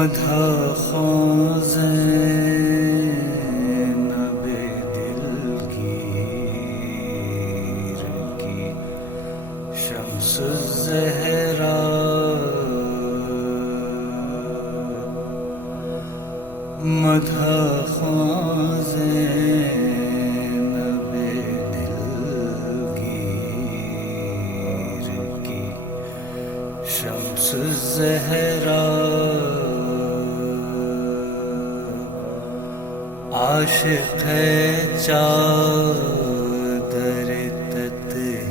مدح خواں زینب دلگیر کی شمس الزہرا مدح خواں زینب دلگیر کی شمس الزہرا عاشق ہے چادر تطہیر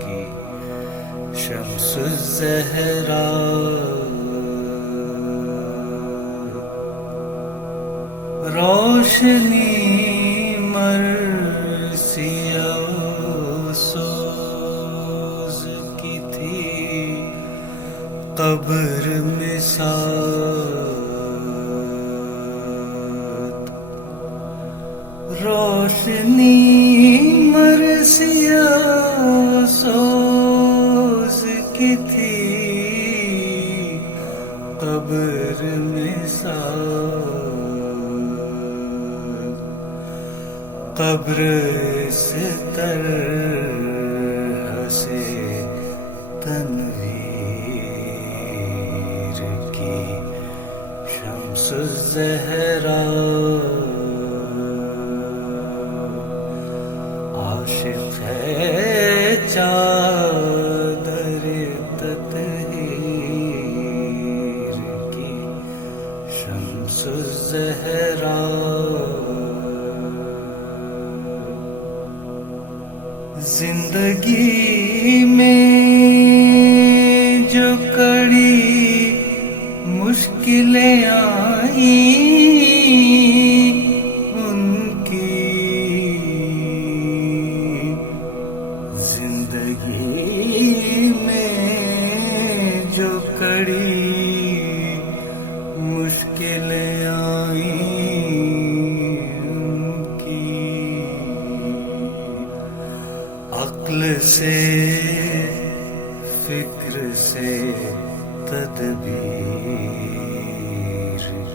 کی شمس الزہرا روشنی مرثیہ سوز کی تھی قبر میں ساتھ روشنی مرثیہ سوز کی تھی قبر میں ساتھ قبر سے طرح سے تنویر کی شمس الزہرا عاشق ہے چادر تطہیر کی شمس الزہرا زندگی میں جو کڑی مشکلیں آئیں ان کی زندگی میں جو کڑی مشکلیں آئیں عقل سے فکر سے تدبیر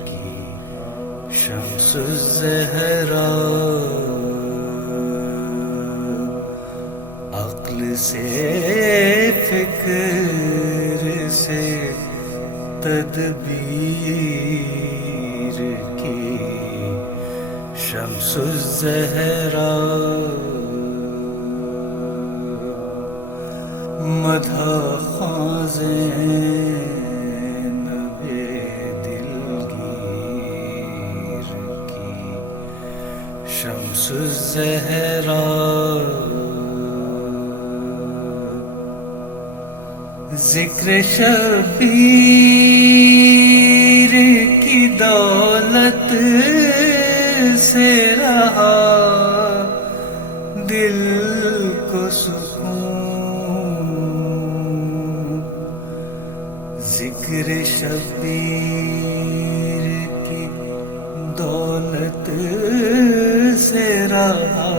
کی شمس الزہرا عقل سے فکر سے تدبیر کی شمس الزہرا مدح خواں زینب دلگیر کی شمس الزہرا ذکر شبیر کی دولت سے رہا دل کو سکون ذکر شبیر کی دولت سے رہا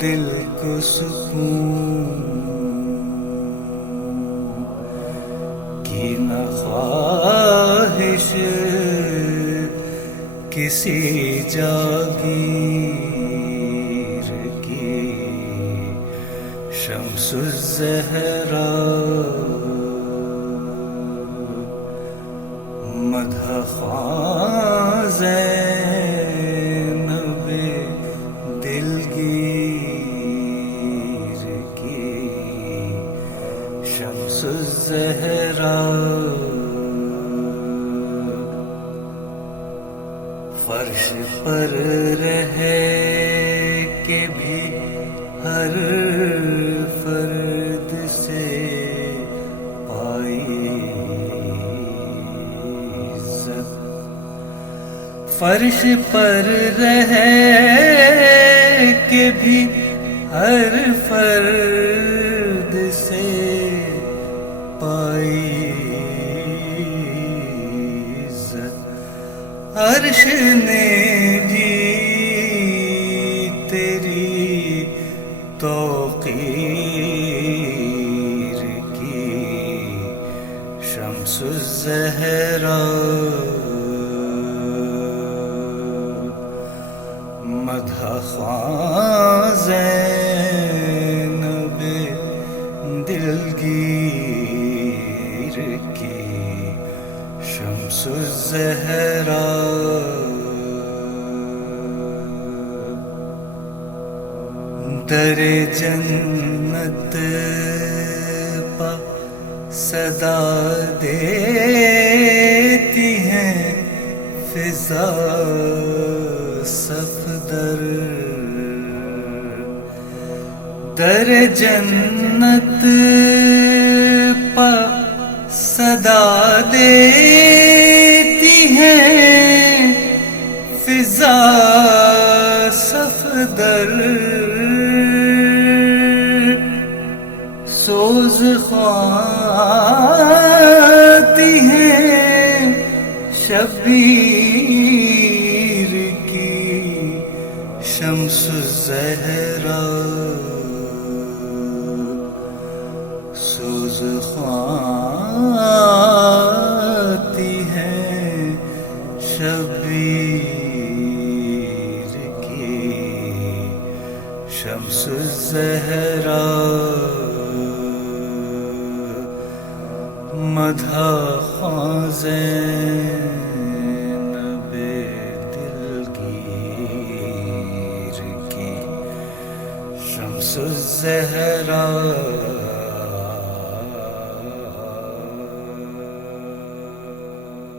دل کو سکون کی نہ خواہش کسی جاگیر کی شمس الزہرا مدح خواں زینب دلگیر کی شمس الزہرا فرش پر رہ کے بھی ہر فرد سے پائی عزت فرش پر رہ کے بھی ہر فرد سے پائی عزت عرش نے بھی تیری توقیر کی الزہرا مدح خواں زینب دلگیر کی شمس الزہرا در جنت پا صدا دیتی ہیں فضا صفدر در جنت پا صدا دیتی ہیں فضا صفدر سوز خواتی ہیں شبیر کی شمس الزہرا سوز خواتی ہیں شبیر کی شمس الزہرا مدح خواں زینب دلگیر کی شمس الزہرا